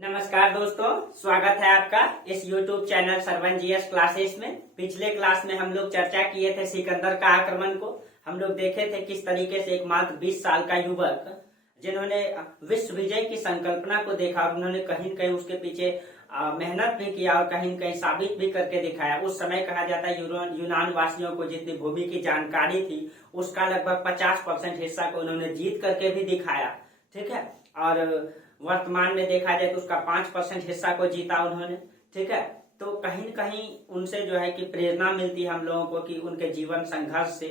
नमस्कार दोस्तों, स्वागत है आपका इस YouTube channel Sarvan GS classes में। पिछले क्लास में हम लोग चर्चा किए थे सिकंदर का आक्रमण को। हम लोग देखे थे किस तरीके से एक मात्र 20 साल का युवक जिन्होंने विश्व विजय की संकल्पना को देखा और उन्होंने कहीं न कहीं उसके पीछे मेहनत भी किया और कहीं न कहीं साबित भी करके दिखाया। उस समय कहा जाता है यूनान वासियों को जितनी भूमि की जानकारी थी उसका लगभग 50% हिस्सा को उन्होंने जीत करके भी दिखाया। ठीक है, और वर्तमान में देखा जाए तो उसका 5% हिस्सा को जीता उन्होंने। ठीक है, तो कहीं न कहीं उनसे जो है कि प्रेरणा मिलती है हम लोगों को कि उनके जीवन संघर्ष से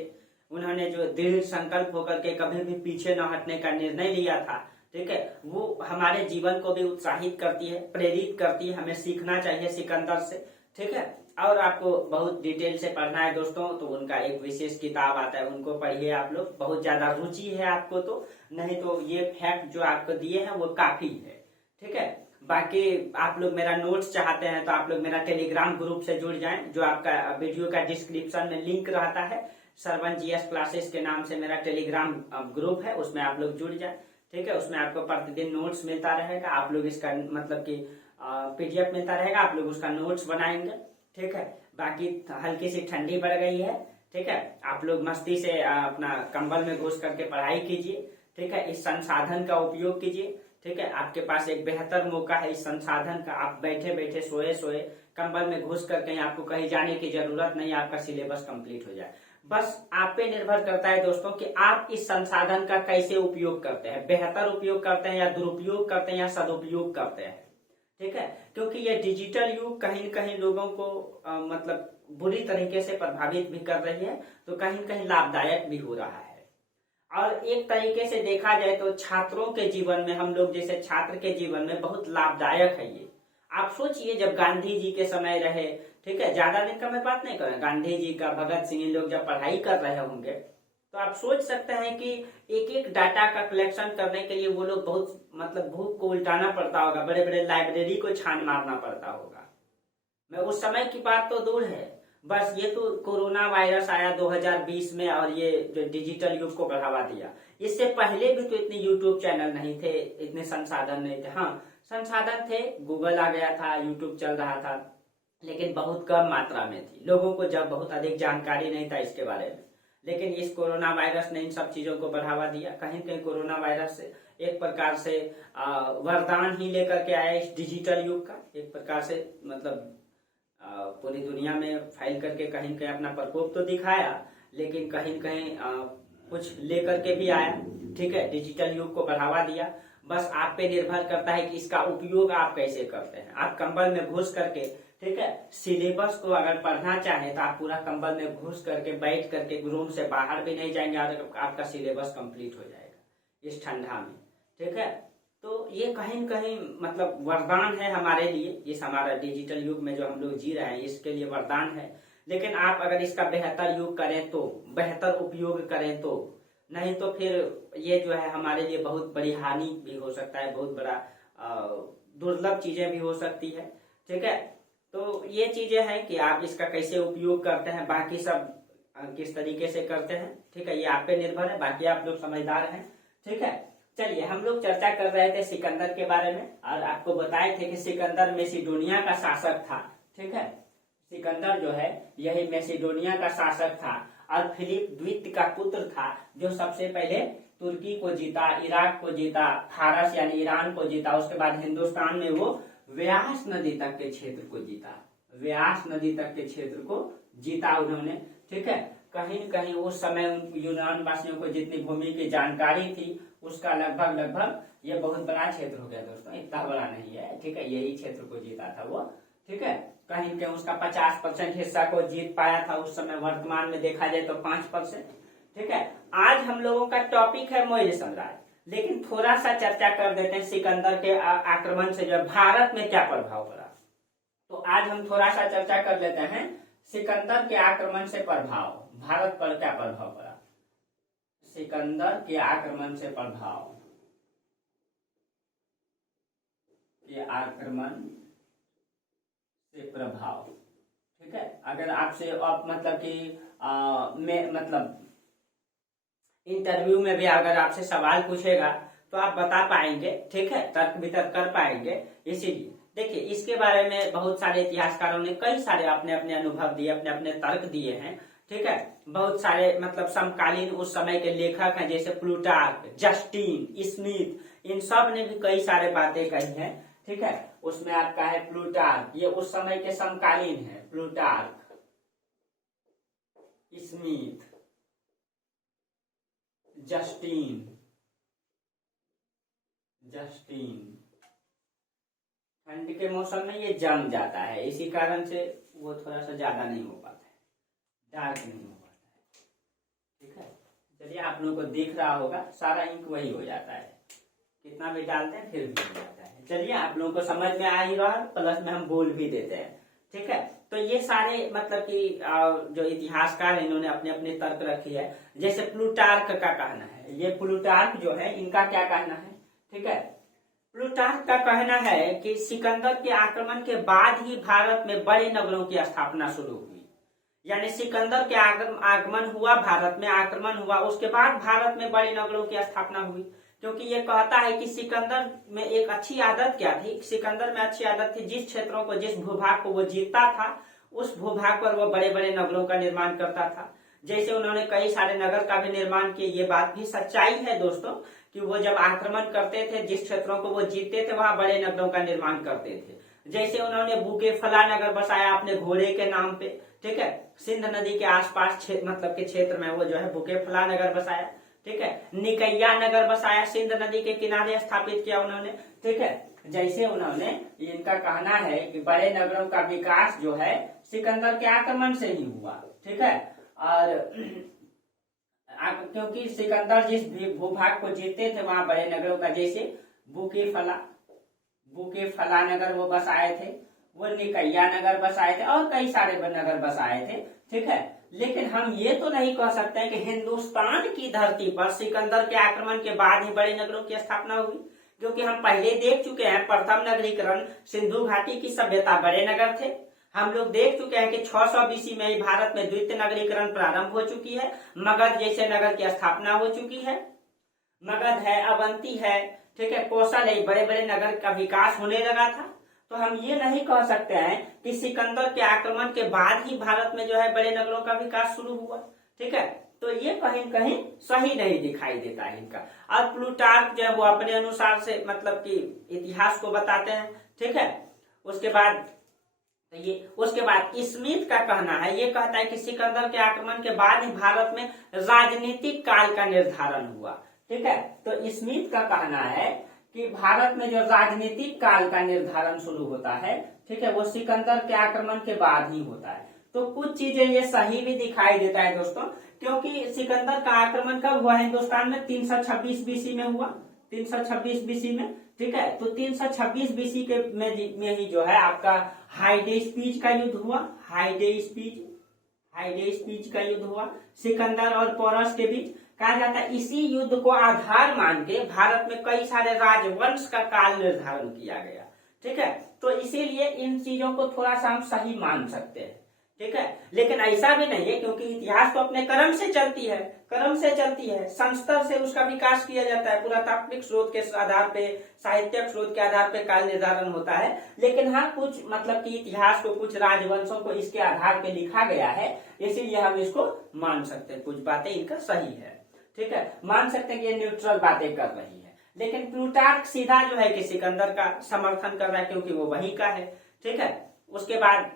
उन्होंने जो दृढ़ संकल्प होकर के कभी भी पीछे न हटने का निर्णय लिया था। ठीक है, वो हमारे जीवन को भी उत्साहित करती है, प्रेरित करती है। हमें सीखना चाहिए सिकंदर से। ठीक है, और आपको बहुत डिटेल से पढ़ना है दोस्तों तो उनका एक विशेष किताब आता है, उनको पढ़िए आप लोग। बहुत ज्यादा रुचि है आपको तो, नहीं तो ये फैक्ट जो आपको दिए हैं वो काफी है। ठीक है, बाकी आप लोग मेरा नोट्स चाहते हैं तो आप लोग मेरा टेलीग्राम ग्रुप से जुड़ जाएं, जो आपका वीडियो का डिस्क्रिप्शन में लिंक रहता है। सरवन जीएस क्लासेस के नाम से मेरा टेलीग्राम ग्रुप है, उसमें आप लोग जुड़ जाए। ठीक है, उसमें आपको प्रतिदिन नोट्स मिलता रहेगा। आप लोग इसका मतलब कि पीडीएफ मिलता रहेगा, आप लोग उसका नोट्स बनाएंगे। ठीक है, बाकी हल्की सी ठंडी पड़ गई है। ठीक है, आप लोग मस्ती से अपना कंबल में घुस करके पढ़ाई कीजिए। ठीक है, इस संसाधन का उपयोग कीजिए। ठीक है, आपके पास एक बेहतर मौका है इस संसाधन का। आप बैठे बैठे सोए सोए कंबल में घुस करके आपको कहीं जाने की जरूरत नहीं, आपका सिलेबस कंप्लीट हो जाए। बस आप पे निर्भर करता है दोस्तों कि आप इस संसाधन का कैसे उपयोग करते हैं, बेहतर उपयोग करते हैं या दुरुपयोग करते हैं या सदुपयोग करते हैं। ठीक है, क्योंकि ये डिजिटल युग कहीं न कहीं लोगों को मतलब बुरी तरीके से प्रभावित भी कर रही है, तो कहीं न कहीं लाभदायक भी हो रहा है। और एक तरीके से देखा जाए तो छात्रों के जीवन में, हम लोग जैसे छात्र के जीवन में बहुत लाभदायक है ये। आप सोचिए जब गांधी जी के समय रहे, ठीक है, ज्यादा दिन का मैं बात नहीं कर रहा, गांधी जी का, भगत सिंह, लोग जब पढ़ाई कर रहे होंगे तो आप सोच सकते हैं कि एक एक डाटा का कलेक्शन करने के लिए वो लोग बहुत मतलब भूख को उल्टाना पड़ता होगा, बड़े बड़े लाइब्रेरी को छान मारना पड़ता होगा। मैं उस समय की बात तो दूर है, बस ये तो कोरोना वायरस आया 2020 में और ये जो डिजिटल युग को बढ़ावा दिया। इससे पहले भी तो इतने यूट्यूब चैनल नहीं थे, इतने संसाधन नहीं थे। हाँ, संसाधन थे, गूगल आ गया था, यूट्यूब चल रहा था, लेकिन बहुत कम मात्रा में थी। लोगों को जब बहुत अधिक जानकारी नहीं था इसके बारे में। लेकिन इस कोरोना वायरस ने इन सब चीजों को बढ़ावा दिया। कहीं कहीं कोरोना वायरस से एक प्रकार से वरदान ही लेकर के आया इस डिजिटल युग का। एक प्रकार से मतलब पूरी दुनिया में फैल करके कहीं कहीं अपना प्रकोप तो दिखाया, लेकिन कहीं कहीं कुछ लेकर के भी आया। ठीक है, डिजिटल युग को बढ़ावा दिया। बस आप पे निर्भर करता है कि इसका उपयोग आप कैसे करते हैं। आप कंबल में घुस करके, ठीक है, सिलेबस को अगर पढ़ना चाहे तो आप पूरा कंबल में घुस करके बैठ करके रूम से बाहर भी नहीं जाएंगे और आपका सिलेबस कंप्लीट हो जाएगा इस ठंडा में। ठीक है, तो ये कहीं न कहीं मतलब वरदान है हमारे लिए। इस हमारा डिजिटल युग में जो हम लोग जी रहे हैं इसके लिए वरदान है। लेकिन आप अगर इसका बेहतर यूज करें तो, बेहतर उपयोग करें तो, नहीं तो फिर ये जो है हमारे लिए बहुत बड़ी हानि भी हो सकता है, बहुत बड़ा दुर्लभ चीजें भी हो सकती है। ठीक है, तो ये चीजें हैं कि आप इसका कैसे उपयोग करते हैं, बाकी सब किस तरीके से करते हैं। ठीक है, ये आप पे निर्भर है, बाकी आप लोग समझदार हैं। ठीक है, चलिए हम लोग चर्चा कर रहे थे सिकंदर के बारे में और आपको बताए थे कि सिकंदर मैसिडोनिया का शासक था। ठीक है, सिकंदर जो है यही मैसिडोनिया का शासक था और फिलिप द्वितीय का पुत्र था, जो सबसे पहले तुर्की को जीता, इराक को जीता, फारस यानी ईरान को जीता। उसके बाद हिंदुस्तान में वो व्यास नदी तक के क्षेत्र को जीता, व्यास नदी तक के क्षेत्र को जीता उन्होंने। ठीक है, कहीं न कहीं उस समय यूनान वासियों को जितनी भूमि की जानकारी थी उसका लगभग लगभग ये बहुत बड़ा क्षेत्र हो गया दोस्तों, इतना बड़ा नहीं है। ठीक है, यही क्षेत्र को जीता था वो। ठीक है, कहीं कहीं उसका 50% हिस्सा को जीत पाया था उस समय। वर्तमान में देखा जाए तो 5%। ठीक है, आज हम लोगों का टॉपिक है मौर्य साम्राज्य, लेकिन थोड़ा सा चर्चा कर देते हैं सिकंदर के आक्रमण से जो भारत में क्या प्रभाव पड़ा। तो आज हम थोड़ा सा चर्चा कर लेते हैं सिकंदर के आक्रमण से प्रभाव, भारत पर क्या प्रभाव पड़ा। सिकंदर के आक्रमण से प्रभाव, के आक्रमण से प्रभाव। ठीक है, अगर आपसे मतलब कि मतलब इंटरव्यू में भी अगर आपसे सवाल पूछेगा तो आप बता पाएंगे, ठीक है, तर्क वितर्क कर पाएंगे। इसीलिए देखिए, इसके बारे में बहुत सारे इतिहासकारों ने कई सारे अपने अपने अनुभव दिए, अपने अपने तर्क दिए हैं, ठीक है। बहुत सारे मतलब समकालीन उस समय के लेखक हैं, जैसे प्लूटार्क, जस्टिन स्मिथ, इन सब ने भी कई सारे बातें कही हैं, ठीक है। उसमें आपका है प्लूटार्क, ये उस समय के समकालीन है, प्लूटार्क, स्मिथ, जस्टिन ठंड के मौसम में ये जम जाता है, इसी कारण से वो थोड़ा सा ज्यादा नहीं हो पाता है, डार्क नहीं हो पाता है, ठीक है। चलिए, आप लोगों को दिख रहा होगा, सारा इंक वही हो जाता है, कितना भी डालते हैं फिर भी हो जाता है। चलिए, आप लोगों को समझ में आ ही रहा है, प्लस में हम बोल भी देते हैं, ठीक है। तो ये सारे मतलब कि जो इतिहासकार हैं, इन्होंने अपने अपने तर्क रखी है। जैसे प्लूटार्क का कहना है, ये प्लूटार्क जो है, इनका क्या कहना है, ठीक है। प्लूटार्क का कहना है कि सिकंदर के आक्रमण के बाद ही भारत में बड़े नगरों की स्थापना शुरू हुई। यानी सिकंदर के आगमन हुआ, भारत में आक्रमण हुआ, उसके बाद भारत में बड़े नगरों की स्थापना हुई। क्योंकि ये कहता है कि सिकंदर में एक अच्छी आदत क्या थी, सिकंदर में अच्छी आदत थी, जिस क्षेत्रों को, जिस भूभाग को वो जीतता था, उस भूभाग पर वो बड़े बड़े नगरों का निर्माण करता था। जैसे उन्होंने कई सारे नगर का भी निर्माण किया। ये बात भी सच्चाई है दोस्तों, कि वो जब आक्रमण करते थे, जिस क्षेत्रों को वो जीतते थे, वहां बड़े नगरों का निर्माण करते थे। जैसे उन्होंने बुकेफला नगर बसाया अपने घोड़े के नाम पे, ठीक है। सिंध नदी के आसपास मतलब के क्षेत्र में वो जो है बुकेफला नगर बसाया, ठीक है। निकैया नगर बसाया, सिंध नदी के किनारे स्थापित किया उन्होंने, ठीक है। जैसे उन्होंने, इनका कहना है कि बड़े नगरों का विकास जो है सिकंदर के आक्रमण से ही हुआ, ठीक है। और क्योंकि सिकंदर जिस भूभाग को जीतते थे, वहां बड़े नगरों का, जैसे बुकेफला नगर वो बसाए थे, वो निकैया नगर बसाए थे, और कई सारे नगर बसाए थे, ठीक है। लेकिन हम ये तो नहीं कह सकते कि हिंदुस्तान की धरती पर सिकंदर के आक्रमण के बाद ही बड़े नगरों की स्थापना हुई, क्योंकि हम पहले देख चुके हैं प्रथम नगरीकरण सिंधु घाटी की सभ्यता बड़े नगर थे। हम लोग देख चुके हैं कि 600 बीसी में ही भारत में द्वितीय नगरीकरण प्रारंभ हो चुकी है, मगध जैसे नगर की स्थापना हो चुकी है, मगध है, अवंती है, ठीक है, कौशल है, बड़े बड़े नगर का विकास होने लगा था। तो हम ये नहीं कह सकते हैं कि सिकंदर के आक्रमण के बाद ही भारत में जो है बड़े नगरों का विकास शुरू हुआ, ठीक है। तो ये कहीं कहीं सही नहीं दिखाई देता है इनका। और प्लूटार्क जो है वो अपने अनुसार से मतलब कि इतिहास को बताते हैं, ठीक है। उसके बाद स्मिथ का कहना है, ये कहता है कि सिकंदर के आक्रमण के बाद ही भारत में राजनीतिक काल का निर्धारण हुआ, ठीक है। तो स्मिथ का कहना है कि भारत में जो राजनीतिक काल का निर्धारण शुरू होता है, ठीक है, वो सिकंदर के आक्रमण के बाद ही होता है। तो कुछ चीजें ये सही भी दिखाई देता है दोस्तों, क्योंकि सिकंदर का आक्रमण कब हुआ हिंदुस्तान में, 326 बीसी में हुआ, 326 बीसी में, ठीक है। तो 326 बीसी के में ही जो है आपका हाइडेस्पीज का युद्ध हुआ, हाइडेस्पीज का युद्ध हुआ सिकंदर और पोरस के बीच। कहा जाता है इसी युद्ध को आधार मान के भारत में कई सारे राजवंश का काल निर्धारण किया गया, ठीक है। तो इसीलिए इन चीजों को थोड़ा सा हम सही मान सकते हैं, ठीक है। लेकिन ऐसा भी नहीं है, क्योंकि इतिहास तो अपने क्रम से चलती है, संस्तर से उसका विकास किया जाता है, पुरातात्विक स्रोत के आधार पे, साहित्यिक स्रोत के आधार पे काल निर्धारण होता है। लेकिन हाँ, कुछ मतलब कि इतिहास को, कुछ राजवंशों को इसके आधार पे लिखा गया है, इसीलिए हम इसको मान सकते हैं, कुछ बातें इनका सही है, ठीक है, मान सकते हैं कि ये न्यूट्रल बातें कर रही है। लेकिन प्लूटार्क सीधा जो है कि सिकंदर का समर्थन कर रहा है, क्योंकि वो वहीं का है, ठीक है। उसके बाद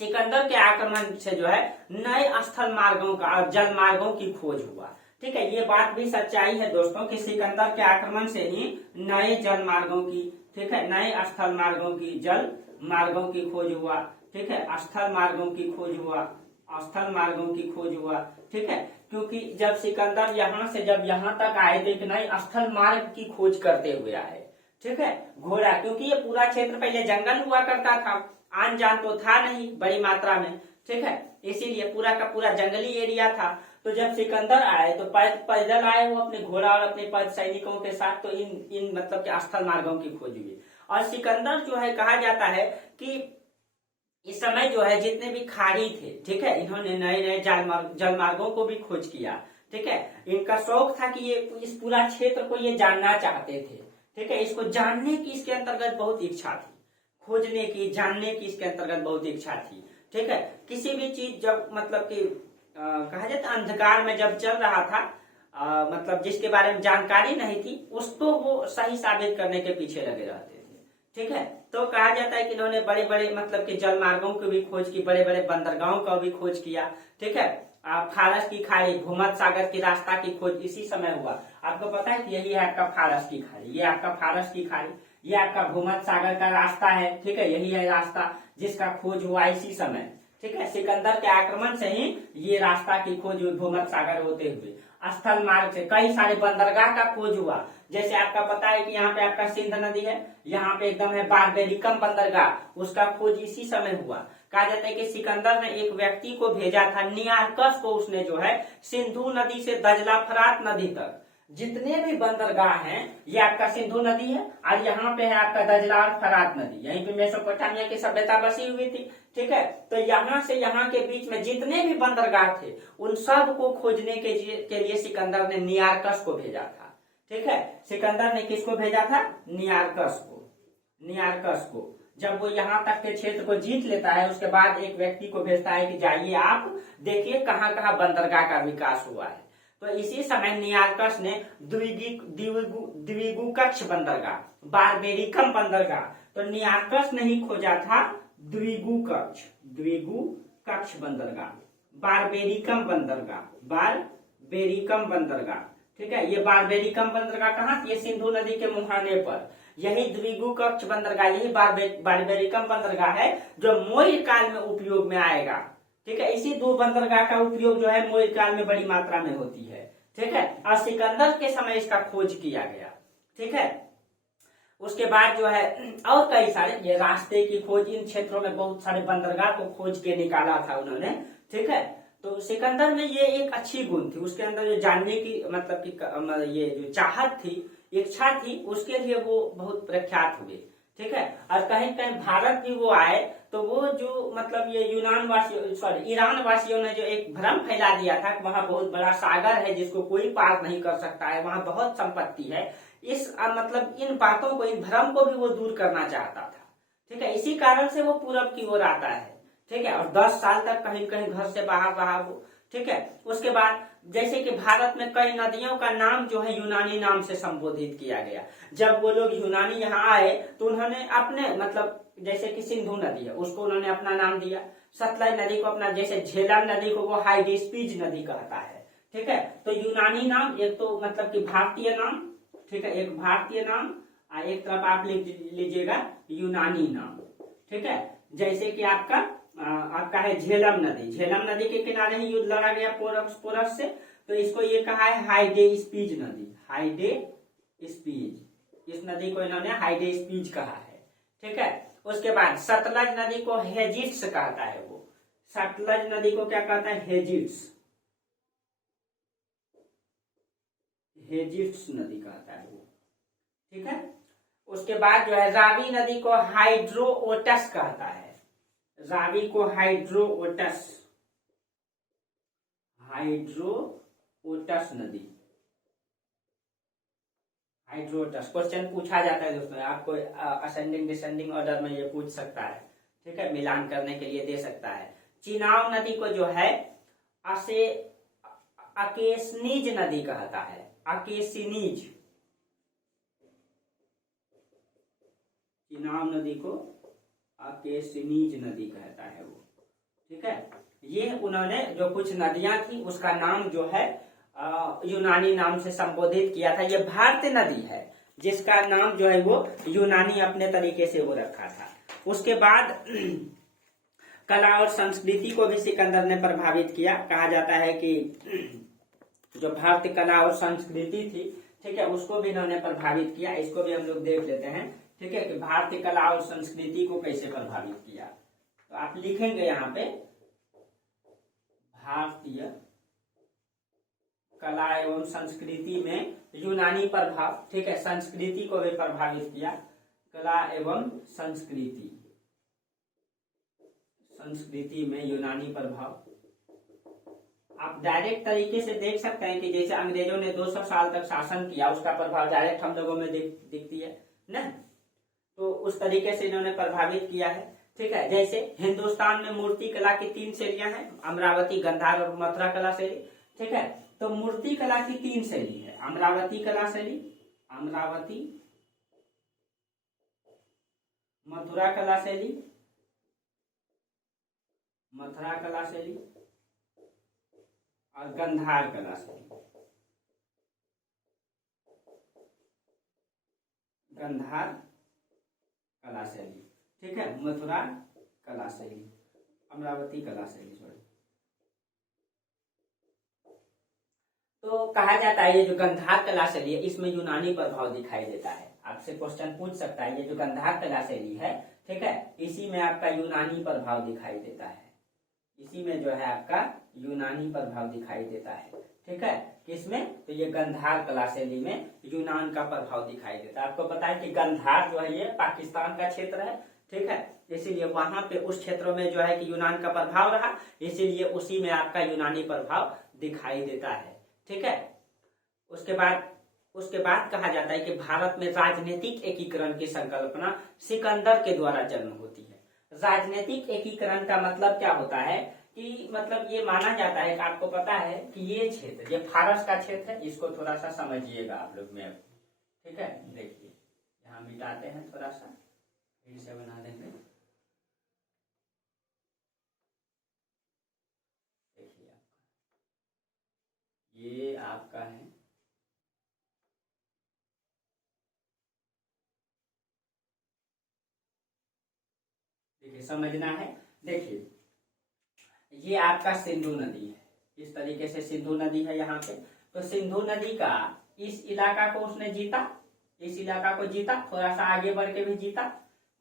सिकंदर के आक्रमण से जो है नए स्थल मार्गों का और जल मार्गों की खोज हुआ, ठीक है। ये बात भी सच्चाई है दोस्तों कि सिकंदर के आक्रमण से ही नए जल मार्गों की, ठीक है, नए स्थल मार्गों की, जल मार्गों की खोज हुआ, ठीक है, स्थल मार्गों की खोज हुआ, ठीक है। क्योंकि जब सिकंदर जब यहाँ तक आए तो एक नए स्थल मार्ग की खोज करते हुए आए, ठीक है, घोड़ा, क्योंकि ये पूरा क्षेत्र पहले जंगल हुआ करता था, आन जान तो था नहीं बड़ी मात्रा में, ठीक है, इसीलिए पूरा का पूरा जंगली एरिया था। तो जब सिकंदर आए तो पैदल आए वो अपने घोड़ा और अपने पद सैनिकों के साथ, तो इन मतलब के स्थल मार्गों की खोज हुई। और सिकंदर जो है, कहा जाता है कि इस समय जो है जितने भी खाड़ी थे, ठीक है, इन्होंने नए नए जल मार्गों को भी खोज किया, ठीक है। इनका शौक था कि ये इस पूरा क्षेत्र को ये जानना चाहते थे, ठीक है। इसको जानने की इसके अंतर्गत बहुत इच्छा थी, खोजने की, जानने की इसके अंतर्गत बहुत इच्छा थी, ठीक है। किसी भी चीज जब मतलब कि कहा जाता अंधकार में जब चल रहा था, मतलब जिसके बारे में जानकारी नहीं थी, उसको वो सही साबित करने के पीछे लगे रहते थे, ठीक है। तो कहा जाता है कि इन्होंने बड़े बड़े मतलब कि जल मार्गों की भी खोज की, बड़े बड़े बंदरगाहों का भी खोज किया, ठीक है। फारस की खाड़ी, भूमध्य सागर की रास्ता की खोज इसी समय हुआ। आपको पता है कि यही है आपका फारस की खाड़ी, ये आपका फारस की खाड़ी, ये आपका भूमध्य सागर का रास्ता है, ठीक है। यही है रास्ता जिसका खोज हुआ इसी समय, ठीक है। सिकंदर के आक्रमण से ही ये रास्ता की खोज हुई, भूमध्य सागर होते हुए। स्थल मार्ग से कई सारे बंदरगाह का खोज हुआ, जैसे आपका पता है कि यहाँ पे आपका सिंध नदी है, यहाँ पे एकदम है बारबेरिकम बंदरगाह, उसका खोज इसी समय हुआ। कहा जाता है कि सिकंदर ने एक व्यक्ति को भेजा था, नियारकस को, उसने जो है सिंधु नदी से दजला फरात नदी तक जितने भी बंदरगाह हैं, ये आपका सिंधु नदी है और यहाँ पे है आपका दजला और फरात नदी, यहीं पे मेसोपोटामिया की सभ्यता बसी हुई थी, ठीक है। तो यहाँ से यहाँ के बीच में जितने भी बंदरगाह थे, उन सब को खोजने के लिए सिकंदर ने नियारकस को भेजा था, ठीक है। सिकंदर ने किसको भेजा था? नियारकस को। नियारकस को जब वो यहाँ तक के क्षेत्र को जीत लेता है, उसके बाद एक व्यक्ति को भेजता है कि जाइए आप देखिए कहाँ कहाँ बंदरगाह का विकास हुआ है। तो इसी समय नियारकस ने द्विगुकक्ष बंदरगाह, बारबेरिकम बंदरगाह, तो नियारकस ने ही खोजा था द्विगुकक्ष बंदरगाह, बारबेरिकम बंदरगाह, बारबेरिकम बंदरगाह, ठीक है। ये बारबेरिकम बंदरगाह कहाँ? ये सिंधु नदी के मुहाने पर, यही द्विगुकक्ष बंदरगाह, यही बारबेरिकम बंदरगाह है जो मौर्य काल में उपयोग में आएगा, ठीक है। इसी दो बंदरगाह का उपयोग जो है मौर्य काल में बड़ी मात्रा में होती है, ठीक है। और सिकंदर के समय इसका खोज किया गया, ठीक है। उसके बाद जो है और कई सारे ये रास्ते की खोज, इन क्षेत्रों में बहुत सारे बंदरगाह को खोज के निकाला था उन्होंने, ठीक है। तो सिकंदर में ये एक अच्छी गुण थी, उसके अंदर जो जानने की मतलब की ये जो चाहत थी, इच्छा थी, उसके लिए वो बहुत प्रख्यात हुए, ठीक है। और कहीं कहीं भारत भी वो आए तो वो जो मतलब ये ईरान वासियों ने जो एक भ्रम फैला दिया था कि वहां बहुत बड़ा सागर है जिसको कोई पार नहीं कर सकता है, वहां बहुत संपत्ति है, इस मतलब इन बातों को, इन भ्रम को भी वो दूर करना चाहता था, ठीक है। इसी कारण से वो पूरब की ओर आता है, ठीक है। और 10 साल तक कहीं कहीं घर से बाहर रहा वो, ठीक है। उसके बाद जैसे कि भारत में कई नदियों का नाम जो है यूनानी नाम से संबोधित किया गया। जब वो लोग यूनानी यहाँ आए तो उन्होंने अपने मतलब जैसे कि सिंधु नदी है उसको उन्होंने अपना नाम दिया, सतलज नदी को अपना, जैसे झेलम नदी को वो हाइडेस्पिज नदी कहता है, ठीक है। तो यूनानी नाम एक तो मतलब कि भारतीय नाम, ठीक है, एक भारतीय नाम और एक तरफ आप लिख लीजिएगा यूनानी नाम, ठीक है। जैसे कि आपका है झेलम नदी, झेलम नदी के किनारे ही युद्ध लड़ा गया पोरस से, तो इसको ये कहा है हाइडेस्पिज नदी, हाइडेस्पिज, इस नदी को इन्होंने हाइडेस्पिज कहा है, ठीक है। उसके बाद सतलज नदी को हेजिट्स कहता है, वो सतलज नदी को क्या कहता है? हेजिट्स, हेजिट्स नदी कहता है वो, ठीक है। उसके बाद जो है रावी नदी को हाइड्रोओटस कहता है, रावी को हाइड्रोओटस, हाइड्रोओटस नदी, हाइड्रोओटस। क्वेश्चन पूछा जाता है दोस्तों, आपको असेंडिंग डिसेंडिंग ऑर्डर में ये पूछ सकता है, ठीक है, मिलान करने के लिए दे सकता है। चिनाव नदी को जो है अकेसनीज नदी कहता है, अकेसिनीज, चिनाव नदी को अकेसिनीज नदी कहता है वो, ठीक है। ये उन्होंने जो कुछ नदियां थी उसका नाम जो है यूनानी नाम से संबोधित किया था। ये भारतीय नदी है जिसका नाम जो है वो यूनानी अपने तरीके से वो रखा था। उसके बाद कला और संस्कृति को भी सिकंदर ने प्रभावित किया। कहा जाता है कि जो भारतीय कला और संस्कृति थी, ठीक है, उसको भी इन्होंने प्रभावित किया। इसको भी हम लोग देख लेते हैं, ठीक है, कि भारतीय कला और संस्कृति को कैसे प्रभावित किया। तो आप लिखेंगे यहाँ पे भारतीय कला एवं संस्कृति में यूनानी प्रभाव, ठीक है, संस्कृति को भी प्रभावित किया। कला एवं संस्कृति, संस्कृति में यूनानी प्रभाव, आप डायरेक्ट तरीके से देख सकते हैं कि जैसे अंग्रेजों ने 200 साल तक शासन किया, उसका प्रभाव डायरेक्ट हम लोगों में दिखती है ना। तो उस तरीके से इन्होंने प्रभावित किया है। ठीक है, जैसे हिंदुस्तान में मूर्ति कला की 3 शैलियां हैं, अमरावती, गंधार और मथुरा कला शैली। ठीक है, तो मूर्ति कला की 3 शैली है, अमरावती कला शैली, अमरावती, मथुरा कला शैली, मथुरा कला शैली और गंधार कला शैली, गंधार कला शैली। ठीक है, मथुरा कला शैली, अमरावती कला शैली, सॉरी। तो कहा जाता है ये जो गंधार कला शैली है इसमें यूनानी प्रभाव दिखाई देता है। आपसे क्वेश्चन पूछ सकता है, ये जो गंधार कला शैली है, ठीक है, इसी में आपका यूनानी प्रभाव दिखाई देता है, इसी में जो है आपका यूनानी प्रभाव दिखाई देता है। ठीक है, किसमें? तो ये गंधार कला शैली में यूनान का प्रभाव दिखाई देता है। आपको पता है कि गंधार जो है ये पाकिस्तान का क्षेत्र है। ठीक है, इसीलिए वहां पे उस क्षेत्रों में जो है कि यूनान का प्रभाव रहा, इसीलिए उसी में आपका यूनानी प्रभाव दिखाई देता है। ठीक है, उसके बाद कहा जाता है कि भारत में राजनीतिक एकीकरण की संकल्पना सिकंदर के द्वारा जन्म होती है। राजनीतिक एकीकरण का मतलब क्या होता है कि मतलब ये माना जाता है कि आपको पता है कि ये क्षेत्र, ये फारस का क्षेत्र है, इसको थोड़ा सा समझिएगा आप लोग में। ठीक है, देखिए यहाँ मिटाते हैं, थोड़ा सा फिर से बना देंगे। देखिए ये आपका है, देखिए समझना है। देखिए ये आपका सिंधु नदी है, इस तरीके से सिंधु नदी है यहाँ पे। तो सिंधु नदी का इस इलाका को उसने जीता, इस इलाका को जीता, थोड़ा सा आगे बढ़ के भी जीता।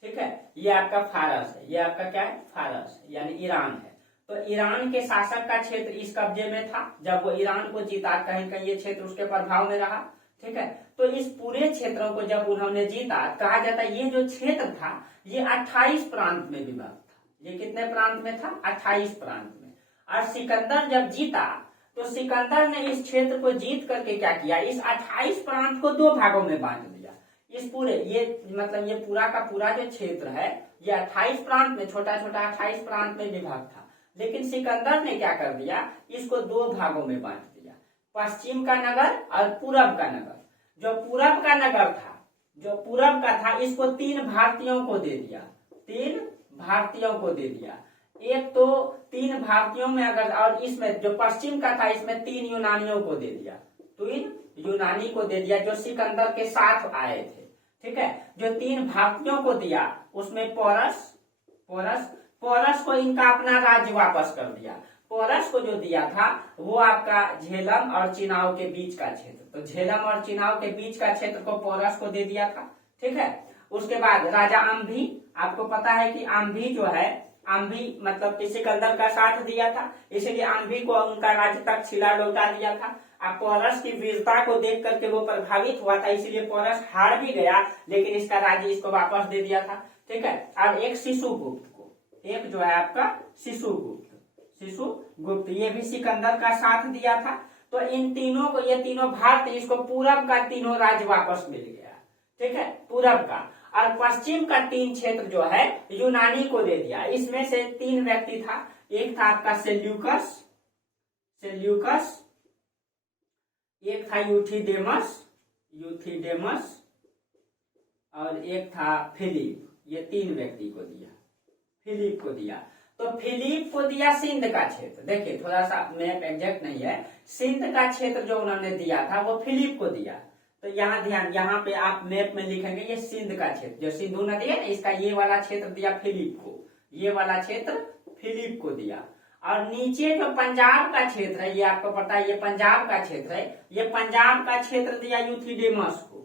ठीक है, ये आपका फारस है, ये आपका क्या है? फारस, यानी ईरान है। तो ईरान के शासक का क्षेत्र इस कब्जे में था। जब वो ईरान को जीता, कहीं कहीं ये क्षेत्र उसके प्रभाव में रहा। ठीक है, तो इस पूरे क्षेत्रों को जब उन्होंने जीता, कहा जाता है ये जो क्षेत्र था ये 28 प्रांत में विभक्त था। ये कितने प्रांत में था? 28 प्रांत में। और सिकंदर जब जीता तो सिकंदर ने इस क्षेत्र को जीत करके क्या किया, इस 28 प्रांत को 2 भागों में बांट दिया। इस पूरे ये मतलब ये पूरा का पूरा जो क्षेत्र है ये 28 प्रांत में, छोटा छोटा 28 प्रांत में विभाग था। लेकिन सिकंदर ने क्या कर दिया, इसको 2 भागों में बांट दिया, पश्चिम का नगर और पूरब का नगर। जो पूरब का नगर था, जो पूरब का था, इसको 3 भारतीयों को दे दिया, 3 भारतीयों को दे दिया। एक तो 3 भारतीयों में अगर, और इसमें जो पश्चिम का था इसमें 3 यूनानियों को दे दिया, 3 यूनानी को दे दिया जो सिकंदर के साथ आए थे। ठीक है, जो 3 भारतीयों को दिया उसमें पोरस को इनका अपना राज्य वापस कर दिया। पोरस को जो दिया था वो आपका झेलम और चिनाव के बीच का क्षेत्र, तो झेलम और चिनाव के बीच का क्षेत्र को पोरस को दे दिया था। ठीक है, उसके बाद राजा अम्भी, आपको पता है कि अम्भी जो है, अम्भी मतलब कि सिकंदर का साथ दिया था, इसलिए अम्भी को उनका राज्य तक छिला लौटा दिया था। अब पोरस की वीरता को देख करके वो प्रभावित हुआ था, इसलिए पोरस हार भी गया, लेकिन इसका राज्य इसको वापस दे दिया था। ठीक है, अब एक शिशुगुप्त को, एक जो है आपका शिशुगुप्त, ये भी सिकंदर का साथ दिया था। तो इन तीनों को, ये तीनों भारत, इसको पूरब का तीनों राज्य वापस मिल गया। ठीक है, पूरब का, और पश्चिम का 3 क्षेत्र जो है यूनानी को दे दिया। इसमें से 3 व्यक्ति था, एक था आपका सेल्यूकस, एक था यूथिडेमस, और एक था फिलिप। ये 3 व्यक्ति को दिया, फिलिप को दिया। तो फिलिप को दिया सिंध का क्षेत्र, देखिए थोड़ा सा मैप एग्जैक्ट नहीं है, सिंध का क्षेत्र जो उन्होंने दिया था वो फिलिप को दिया। तो यहाँ ध्यान, यहाँ पे आप मैप में लिखेंगे ये सिंध का क्षेत्र, जो सिंधु नदी है इसका ये वाला क्षेत्र दिया फिलिप को, ये वाला क्षेत्र फिलिप को दिया। और नीचे जो पंजाब का क्षेत्र है, ये आपको पता है ये पंजाब का क्षेत्र है, ये पंजाब का क्षेत्र दिया यूथिडेमस को।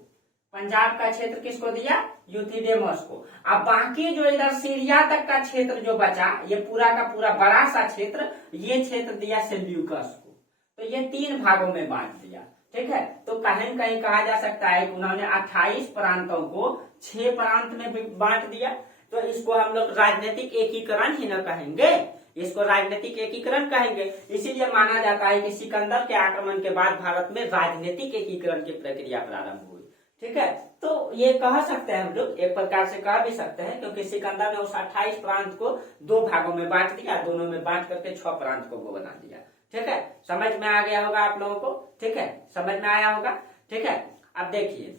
पंजाब का क्षेत्र किसको दिया? यूथिडेमस को। अब बाकी जो इधर सीरिया तक का क्षेत्र जो बचा, ये पूरा का पूरा बड़ा सा क्षेत्र, ये क्षेत्र दिया सेल्यूकस को। तो ये 3 भागों में बांट दिया। ठीक है, तो कहीं कहीं कहा जा सकता है कि उन्होंने 28 प्रांतों को 6 प्रांत में बांट दिया। तो इसको हम लोग राजनीतिक एकीकरण ही न कहेंगे, इसको राजनीतिक एकीकरण कहेंगे। इसीलिए माना जाता है कि सिकंदर के आक्रमण के बाद भारत में राजनीतिक एकीकरण की प्रक्रिया प्रारंभ हुई। ठीक है, तो ये कह सकते हैं हम लोग, एक प्रकार से कह भी सकते हैं, क्योंकि सिकंदर ने उस 28 प्रांत को 2 भागों में बांट दिया, दोनों में बांट करके 6 प्रांत को वो बना दिया। ठीक है, समझ में आ गया होगा आप लोगों को। ठीक है, समझ में आया होगा। ठीक है, अब देखिए,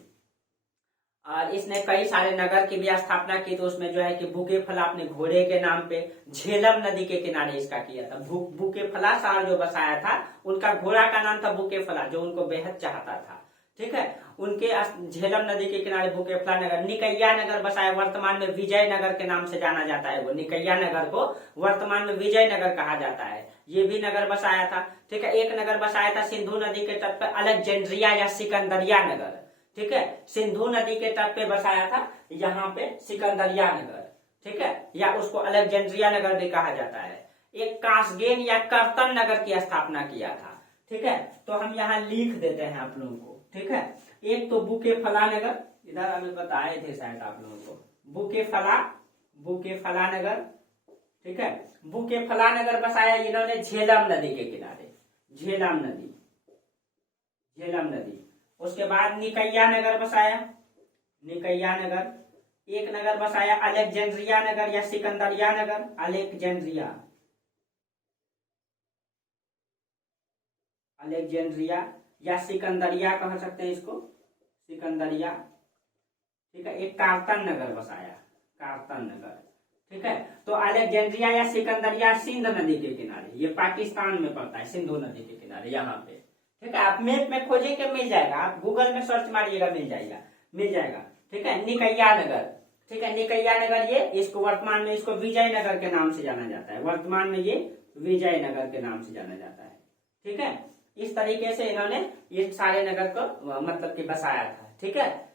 और इसने कई सारे नगर की भी स्थापना की। तो उसमें जो है कि बुकेफला अपने घोड़े के नाम पे झेलम नदी के किनारे इसका किया था। बुकेफला शहर जो बसाया था, उनका घोड़ा का नाम था बुकेफला, जो उनको बेहद चाहता था। ठीक है, उनके झेलम नदी के किनारे बुकेफला नगर। निकैया नगर बसाया, वर्तमान में विजयनगर के नाम से जाना जाता है। वो निकैया नगर को वर्तमान में विजयनगर कहा जाता है, ये भी नगर बसाया था। ठीक है, एक नगर बसाया था सिंधु नदी के तट पर, अलेक्जेंड्रिया या सिकंदरिया नगर। ठीक है, सिंधु नदी के तट पे बसाया था, यहाँ पे सिकंदरिया नगर। ठीक है, या उसको अलेक्जेंड्रिया नगर भी कहा जाता है। एक कासगेन या कर्तन नगर की स्थापना किया था। ठीक है, तो हम यहाँ लिख देते हैं आप लोगों को। ठीक है, एक तो बुकेफला नगर, इधर हमें बताए थे शायद आप लोगों को, बुकेफला नगर। ठीक है, बुकेफला नगर बसाया इन्होंने झेलम नदी के किनारे, झेलम नदी। उसके बाद निकैया नगर बसाया, निकैया नगर। एक नगर बसाया अलेक्जेंड्रिया नगर या सिकंदरिया नगर, अलेक्जेंड्रिया या सिकंदरिया कह सकते हैं इसको, सिकंदरिया। ठीक है, एक कार्तन नगर बसाया, कार्तन नगर। ठीक है, तो अलेक्जेंड्रिया या सिकंदरिया सिंध नदी के किनारे, ये पाकिस्तान में पड़ता है, सिंधु नदी के किनारे यहाँ पे। ठीक है, आप मैप में खोजेंगे मिल जाएगा, आप गूगल में सर्च मारिएगा मिल जाएगा। ठीक है, निकैया नगर। ठीक है, निकैया नगर, ये इसको वर्तमान में इसको विजयनगर के नाम से जाना जाता है, वर्तमान में ये विजयनगर के नाम से जाना जाता है। ठीक है, इस तरीके से इन्होंने ये सारे नगर को मतलब कि बसाया था। ठीक है,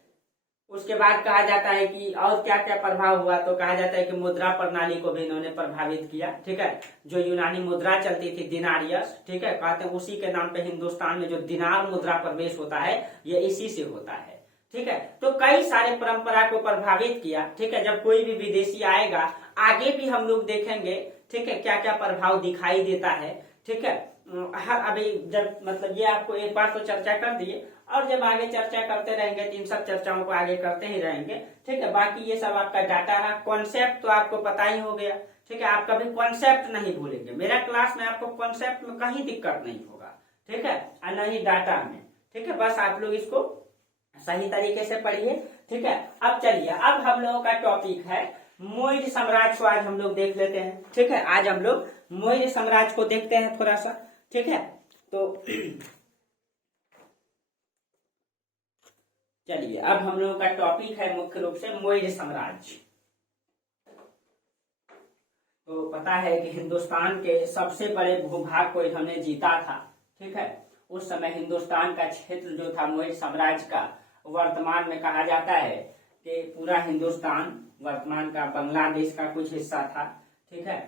उसके बाद कहा जाता है कि और क्या क्या प्रभाव हुआ, तो कहा जाता है कि मुद्रा प्रणाली को भी इन्होंने प्रभावित किया। ठीक है, जो यूनानी मुद्रा चलती थी दिनारियस, ठीक है, कहते हैं उसी के नाम पे हिंदुस्तान में जो दिनार मुद्रा प्रवेश होता है, ये इसी से होता है। ठीक है, तो कई सारे परंपरा को प्रभावित किया। ठीक है, जब कोई भी विदेशी आएगा, आगे भी हम लोग देखेंगे। ठीक है, क्या क्या प्रभाव दिखाई देता है। ठीक है, अभी जब मतलब ये आपको एक बार तो चर्चा कर दिए, और जब आगे चर्चा करते रहेंगे तो इन सब चर्चाओं को आगे करते ही रहेंगे। ठीक है, बाकी ये सब आपका डाटा रहा, कॉन्सेप्ट तो आपको पता ही हो गया। ठीक है, आप कभी कॉन्सेप्ट नहीं भूलेंगे, मेरा क्लास में आपको कॉन्सेप्ट में कहीं दिक्कत नहीं होगा। ठीक है, और न ही डाटा में। ठीक है, बस आप लोग इसको सही तरीके से पढ़िए। ठीक है, अब चलिए, अब हम लोगों का टॉपिक है मौर्य साम्राज्य को आज हम लोग देख लेते हैं। ठीक है, आज हम लोग मौर्य साम्राज्य को देखते हैं थोड़ा सा। ठीक है, तो चलिए, अब हम लोगों का टॉपिक है मुख्य रूप से मौर्य साम्राज्य। तो पता है कि हिंदुस्तान के सबसे बड़े भूभाग को इन्होंने जीता था। ठीक है, उस समय हिंदुस्तान का क्षेत्र जो था मौर्य साम्राज्य का, वर्तमान में कहा जाता है कि पूरा हिंदुस्तान, वर्तमान का बांग्लादेश का कुछ हिस्सा था। ठीक है,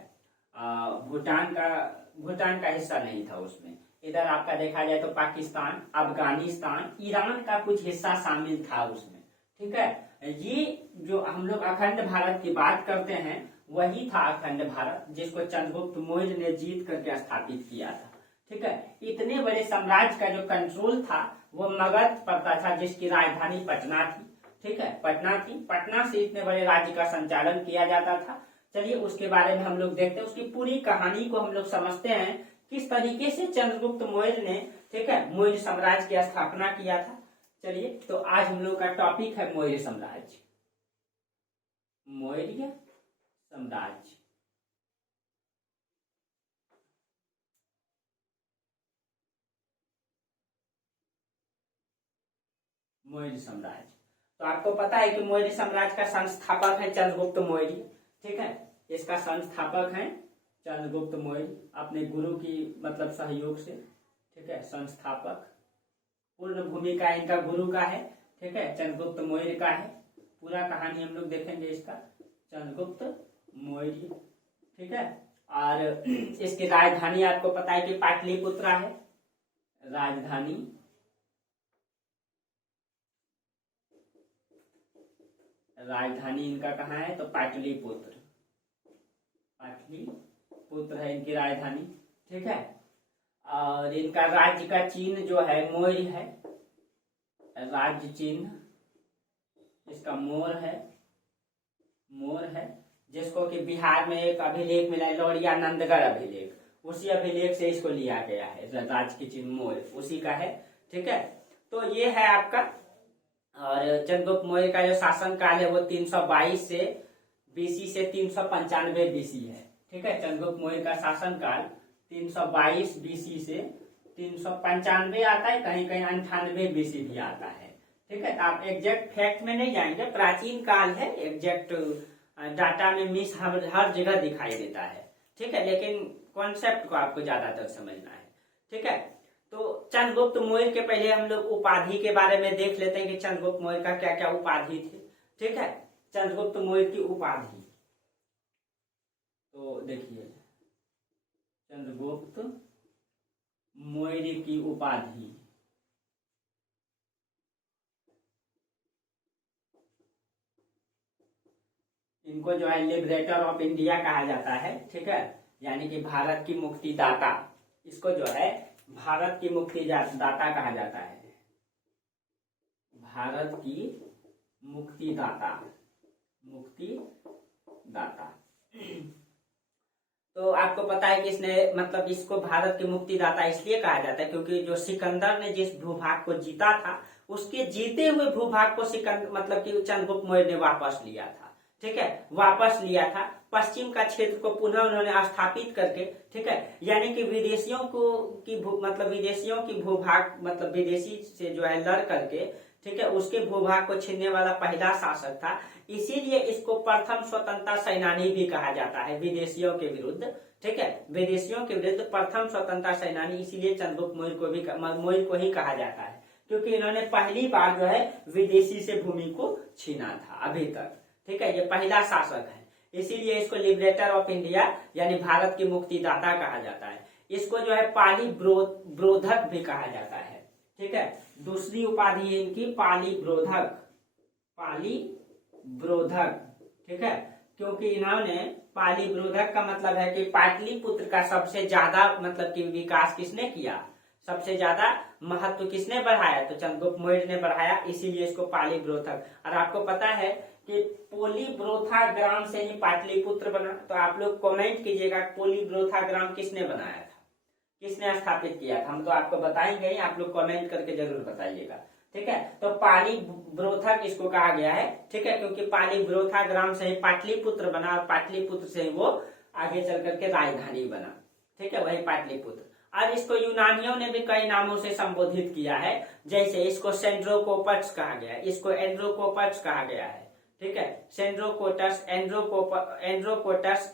भूटान का हिस्सा नहीं था उसमें। इधर आपका देखा जाए तो पाकिस्तान, अफगानिस्तान, ईरान का कुछ हिस्सा शामिल था उसमें। ठीक है, ये जो हम लोग अखंड भारत की बात करते हैं, वही था अखंड भारत, जिसको चंद्रगुप्त मौर्य ने जीत करके स्थापित किया था। ठीक है, इतने बड़े साम्राज्य का जो कंट्रोल था वो मगध पड़ता था, जिसकी राजधानी पटना थी। ठीक है, पटना से इतने बड़े राज्य का संचालन किया जाता था। चलिए, उसके बारे में हम लोग देखते हैं, उसकी पूरी कहानी को हम लोग समझते हैं, किस तरीके से चंद्रगुप्त मौर्य ने, ठीक है, मौर्य साम्राज्य की स्थापना किया था। चलिए, तो आज हम लोग का टॉपिक है मौर्य साम्राज्य। मौर्य साम्राज्य, मौर्य साम्राज्य। तो आपको पता है कि मौर्य साम्राज्य का संस्थापक है चंद्रगुप्त मौर्य। ठीक है, इसका संस्थापक है चंद्रगुप्त मौर्य, अपने गुरु की मतलब सहयोग से। ठीक है, संस्थापक, पूर्ण भूमिका इनका गुरु का है। ठीक है, चंद्रगुप्त मौर्य का है। पूरा कहानी हम लोग देखेंगे इसका, चंद्रगुप्त मौर्य। ठीक है, और इसकी राजधानी आपको पता है कि पाटलिपुत्र है। राजधानी इनका कहाँ है, तो पाटलिपुत्र। पुत्र है इनकी राजधानी, ठीक है। और इनका राज्य का चिन्ह जो है मौर्य है, राज्य चिन्ह इसका मोर है, जिसको कि बिहार में एक अभिलेख मिला है, लौरिया नंदगढ़ अभिलेख, उसी अभिलेख से इसको लिया गया है, राज्य की चिन्ह मोर उसी का है, ठीक है। तो ये है आपका। और चंद्रगुप्त मौर्य का जो शासन काल है वो 322 से बीसी से 395 बीसी है, ठीक है। चंद्रगुप्त मौर्य का शासन काल 322 बीसी से 395 आता है, कहीं कहीं 98 बीसी भी आता है, ठीक है। तो आप एग्जैक्ट फैक्ट में नहीं जाएंगे, प्राचीन काल है, एग्जैक्ट डाटा में मिस हर जगह दिखाई देता है, ठीक है। लेकिन कॉन्सेप्ट को आपको ज्यादातर समझना है, ठीक है। तो चंद्रगुप्त मौर्य के पहले हम लोग उपाधि के बारे में देख लेते हैं कि चंद्रगुप्त मौर्य का क्या क्या उपाधि थी, ठीक है। चंद्रगुप्त मौर्य की उपाधि तो देखिए, चंद्रगुप्त मौर्य की उपाधि इनको जो है लिबरेटर ऑफ इंडिया कहा जाता है, ठीक है, यानी कि भारत की मुक्तिदाता, इसको जो है भारत की मुक्तिदाता कहा जाता है, भारत की मुक्तिदाता। तो आपको पता है कि इसने मतलब इसको भारत की मुक्तिदाता इसलिए कहा जाता है क्योंकि जो सिकंदर ने जिस भूभाग को जीता था, उसके जीते हुए भूभाग को सिकंदर मतलब कि चंद्रगुप्त मौर्य ने वापस लिया था, ठीक है, वापस लिया था। पश्चिम का क्षेत्र को पुनः उन्होंने स्थापित करके, ठीक है, यानी कि विदेशियों की भूभाग मतलब विदेशी से जो है लड़ करके, ठीक है, उसके भूभाग को छीनने वाला पहला शासक था, इसीलिए इसको प्रथम स्वतंत्रता सेनानी भी कहा जाता है विदेशियों के विरुद्ध, ठीक है, विदेशियों के विरुद्ध प्रथम स्वतंत्रता सेनानी, इसीलिए चंद्रगुप्त मौर्य को ही कहा जाता है क्योंकि इन्होंने पहली बार जो है विदेशी से भूमि को छीना था अभी तक, ठीक है, ये पहला शासक है, इसीलिए इसको लिबरेटर ऑफ इंडिया यानी भारत की मुक्तिदाता कहा जाता है। इसको जो है पाली ब्रोधक भी कहा जाता है, ठीक है। दूसरी उपाधि है इनकी पाली ब्रोधक, ठीक है, क्योंकि इन्होंने पाली ब्रोधक का मतलब है कि पाटलिपुत्र का सबसे ज्यादा मतलब कि विकास किसने किया, सबसे ज्यादा महत्व किसने बढ़ाया, तो चंद्रगुप्त मौर्य ने बढ़ाया, इसीलिए इसको पाली ब्रोधक। और आपको पता है कि पोलीब्रोथा ग्राम से ही पाटलिपुत्र बना, तो आप लोग कमेंट कीजिएगा पोलीब्रोथा ग्राम किसने बनाया था, किसने स्थापित किया था, हम तो आपको बताएंगे, आप लोग कमेंट करके जरूर बताइएगा, ठीक है। तो पाली ब्रोथक इसको कहा गया है, ठीक है, क्योंकि पाली ब्रोथा ग्राम से ही पाटलिपुत्र बना और पाटलिपुत्र से ही वो आगे चल करके राजधानी बना, ठीक है, वही पाटलिपुत्र। और इसको यूनानियों ने भी कई नामों से संबोधित किया है, जैसे इसको सेंड्रोकोपट्स कहा गया है, इसको एंड्रोकोपट्स कहा गया है, ठीक है, सेंड्रोकोटस,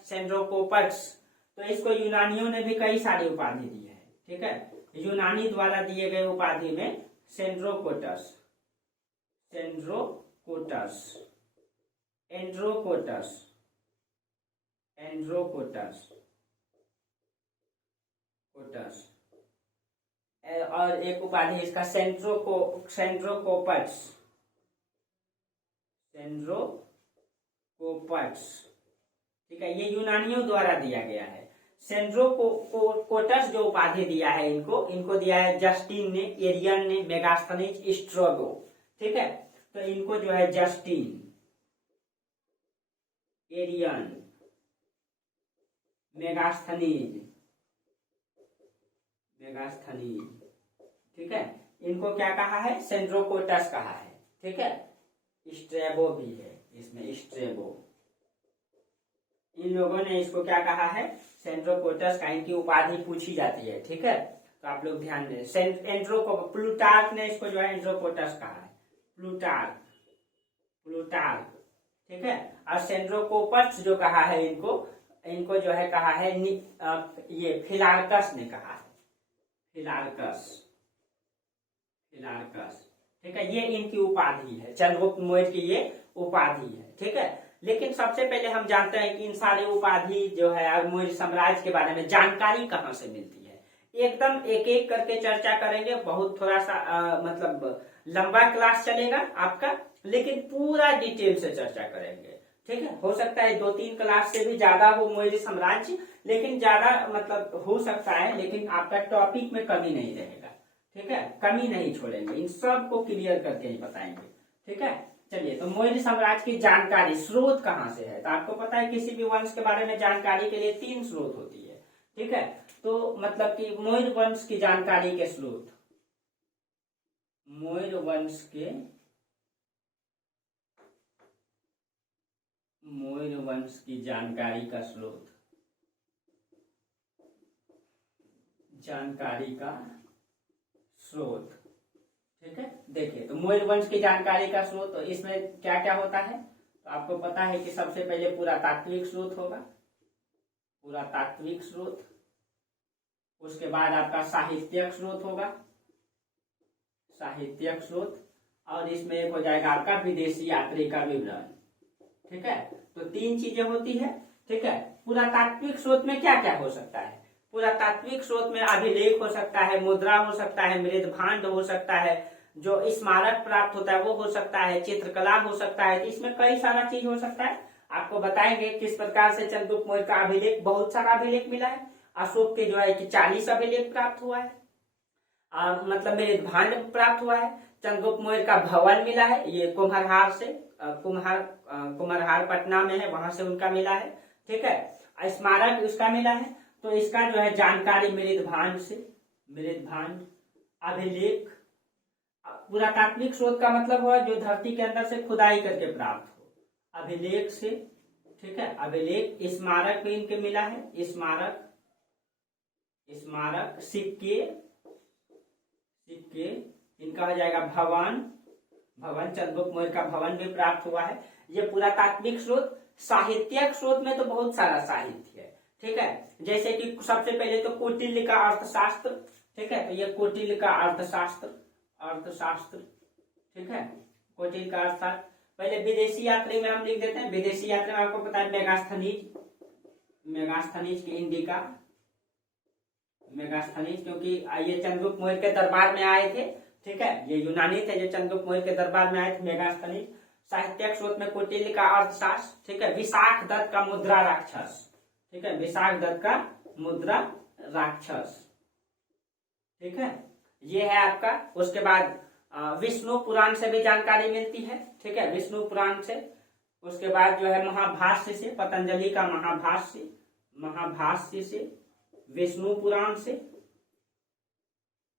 सेंड्रोकोपट्स। तो इसको यूनानियों ने भी कई सारी उपाधि दी है, ठीक है, यूनानी द्वारा दिए गए उपाधि में सेंड्रोकोटस, और एक उपाधि इसका सेंड्रोकोपट्स, ठीक है, ये यूनानियों द्वारा दिया गया है। सेंड्रोकोटस जो उपाधि दिया है इनको दिया है जस्टिन ने, एरियन ने, मेगास्थनीज, स्ट्रोगो, ठीक है। तो इनको जो है जस्टिन, एरियन, मेगास्थनीज, ठीक है, इनको क्या कहा है, सेंड्रोकोटस कहा है, ठीक है। स्ट्रेबो भी है इसमें, स्ट्रेबो, इन लोगों ने इसको क्या कहा है, सेंड्रोकोटस का, इनकी उपाधि पूछी जाती है, ठीक है, तो आप लोग ध्यान दें। प्लूटार्क ने इसको जो है एंड्रोकोटस कहा है, प्लूटार्क, ठीक है। और सेंड्रोकोपट्स जो कहा है इनको जो है कहा है ये फिलार्कस ने कहा है, फिलार्कस, ठीक है, ये इनकी उपाधि है, चंद्रगुप्त मौर्य की ये उपाधि है, ठीक है। लेकिन सबसे पहले हम जानते हैं कि इन सारे उपाधि जो है और मौर्य साम्राज्य के बारे में जानकारी कहाँ से मिलती है, एकदम एक एक करके चर्चा करेंगे, बहुत थोड़ा सा मतलब लंबा क्लास चलेगा आपका, लेकिन पूरा डिटेल से चर्चा करेंगे, ठीक है, हो सकता है 2-3 क्लास से भी ज्यादा हो मोइल साम्राज्य, लेकिन ज्यादा मतलब हो सकता है, लेकिन आपका टॉपिक में कमी नहीं रहेगा। ठीक है, कमी नहीं छोड़ेंगे, इन सब को क्लियर करके ही बताएंगे। ठीक है, चलिए, तो मोइल साम्राज्य की जानकारी स्रोत कहाँ से है? तो आपको पता है किसी भी वंश के बारे में जानकारी के लिए 3 स्रोत होती है। ठीक है, तो मतलब कि मोइल वंश की जानकारी के स्रोत, मोइल वंश के, मोइल वंश की जानकारी का स्रोत, जानकारी का स्रोत। ठीक है, देखिए, तो मोइल वंश की जानकारी का स्रोत, तो इसमें क्या क्या होता है? तो आपको पता है कि सबसे पहले पुरातात्विक स्रोत होगा, पुरातात्विक स्रोत। उसके बाद आपका साहित्यिक स्रोत होगा, साहित्यिक स्रोत। और इसमें एक हो जाएगा आपका विदेशी यात्री का विवरण। ठीक है, तो 3 चीजें होती है। ठीक है, पुरातात्विक स्रोत में क्या क्या हो सकता है? पुरातात्विक स्रोत में अभिलेख हो सकता है, मुद्रा हो सकता है, मृद भांड हो सकता है, जो स्मारक प्राप्त होता है वो हो सकता है, चित्रकला हो सकता है। तो इसमें कई सारा चीज हो सकता है। आपको बताएंगे किस प्रकार से चंद्रगुप्त मौर्य का अभिलेख, बहुत सारा अभिलेख मिला है। अशोक के जो है कि 40 अभिलेख प्राप्त हुआ है, मतलब मृद भांड प्राप्त हुआ है। चंद्रगुप्त मौर्य का भवन मिला है, ये कुम्हरहार से, कुम्हरहार पटना में है, वहां से उनका मिला है। ठीक है, स्मारक उसका मिला है। तो इसका जो है जानकारी मृद भांड से, मृद भांड, अभिलेख। पुरातात्विक स्रोत का मतलब हुआ जो धरती के अंदर से खुदाई करके प्राप्त हो, अभिलेख से। ठीक है, अभिलेख। स्मारक भी इनके मिला है, स्मारक, स्मारक, सिक्के, सिक्के। इनका हो जाएगा भवन, भवन, चंद्रगुप्त मौर्य का भवन भी प्राप्त हुआ है। ये पुरातात्विक स्रोत। साहित्यिक स्रोत में तो बहुत सारा साहित्य है। ठीक है, जैसे कि सबसे पहले तो कौटिल्य का अर्थशास्त्र। ठीक है, तो ये कौटिल्य का अर्थशास्त्र, अर्थशास्त्र। ठीक है, कौटिल्य का अर्थशास्त्र। पहले विदेशी यात्री में हम लिख देते हैं। विदेशी यात्री में आपको पता है मेगास्थनीज, मेगास्थनीज की इंडिका, मेगास्थनीज, क्योंकि ये चंद्रगुप्त मौर्य के दरबार में आए थे। ठीक है, ये यूनानी थे जो चंद्रगुप्त मौर्य के दरबार में आए थे, मेगास्थनीज। साहित्यिक स्रोत में कौटिल्य का अर्थशास्त्र। ठीक है, विशाख दत्त का मुद्रा राक्षस। ठीक है, विशाख दत्त का मुद्रा राक्षस। ठीक है, ये है आपका। उसके बाद विष्णु पुराण से भी जानकारी मिलती है। ठीक है, विष्णु पुराण से। उसके बाद जो है महाभाष्य से, पतंजलि का महाभाष्य, महाभाष्य से, विष्णु पुराण से,